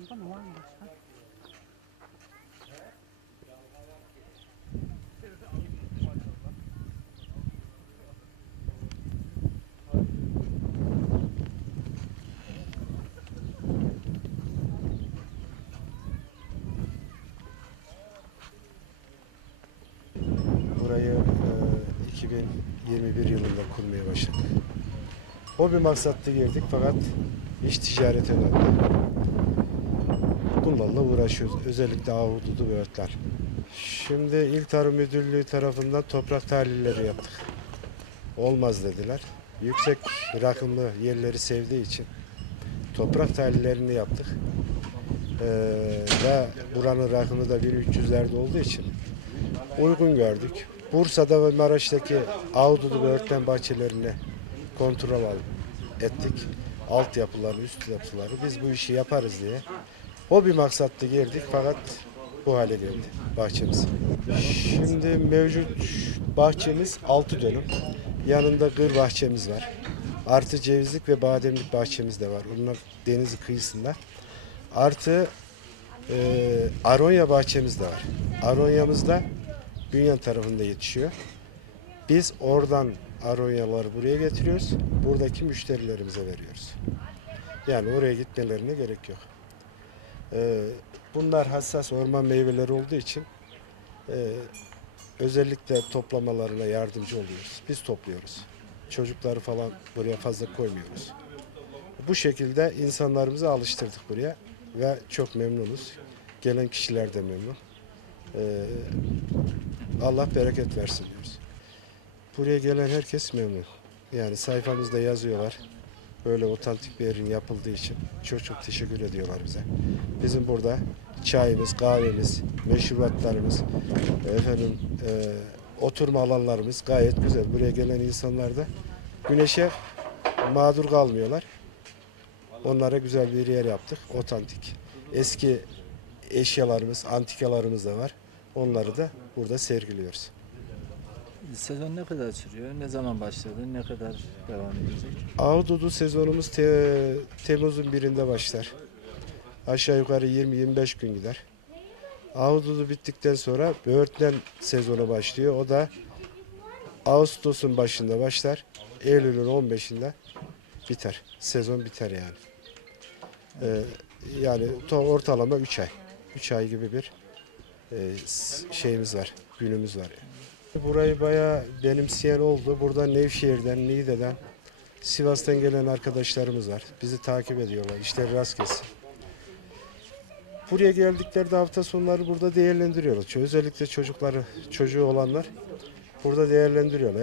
Burada mı var mı başka? Burayı e, 2021 yılında kurmaya başladık. Hobi maksatlı girdik fakat iş ticarete döndü. Bunlarla uğraşıyoruz. Özellikle ahududu ve ötler. Şimdi İl Tarım Müdürlüğü tarafından toprak tahlilleri yaptık. Olmaz dediler. Yüksek rakımlı yerleri sevdiği için toprak tahlillerini yaptık. Ee, ve buranın rakımı da 1300'lerde olduğu için uygun gördük. Bursa'da ve Maraş'taki Ahududu ve Örtlen bahçelerini kontrol al- ettik. Altyapıları, üst yapıları biz bu işi yaparız diye. Hobi maksatlı girdik fakat bu hale geldi bahçemiz. Şimdi mevcut bahçemiz 6 dönüm. Yanında gır bahçemiz var. Artı cevizlik ve bademlik bahçemiz de var. Onlar deniz kıyısında. Artı e, Aronya bahçemiz de var. Aronya'mızda Bünyan tarafında yetişiyor. Biz oradan Aronyaları buraya getiriyoruz. Buradaki müşterilerimize veriyoruz. Yani oraya gitmelerine gerek yok. Ee, bunlar hassas orman meyveleri olduğu için e, özellikle toplamalarına yardımcı oluyoruz. Biz topluyoruz. Çocukları falan buraya fazla koymuyoruz. Bu şekilde insanlarımızı alıştırdık buraya ve çok memnunuz. Gelen kişiler de memnun. Ee, Allah bereket versin diyoruz. Buraya gelen herkes memnun. Yani sayfamızda yazıyorlar. Böyle otantik bir yerin yapıldığı için çok çok teşekkür ediyorlar bize. Bizim burada çayımız, kahvemiz, meşrubatlarımız, efendim e, oturma alanlarımız gayet güzel. Buraya gelen insanlar da güneşe mağdur kalmıyorlar. Onlara güzel bir yer yaptık. Otantik. Eski eşyalarımız, antikalarımız da var. Onları da burada sergiliyoruz. Sezon ne kadar sürüyor? Ne zaman başladı? Ne kadar devam edecek? Ahududu sezonumuz te- Temmuz'un birinde başlar. Aşağı yukarı 20-25 gün gider. Ahududu bittikten sonra böğürtlen sezonu başlıyor. O da Ağustos'un başında başlar. Eylül'ün 15'inde biter. Sezon biter yani. Ee, yani ortalama 3 ay. 3 ay gibi bir e, şeyimiz var, günümüz var. Burayı bayağı benimseyen oldu. Burada Nevşehir'den, Niğde'den, Sivas'tan gelen arkadaşlarımız var. Bizi takip ediyorlar. İşte rast gelsin. Buraya geldiklerinde hafta sonları burada değerlendiriyorlar. Özellikle çocukları, çocuğu olanlar burada değerlendiriyorlar.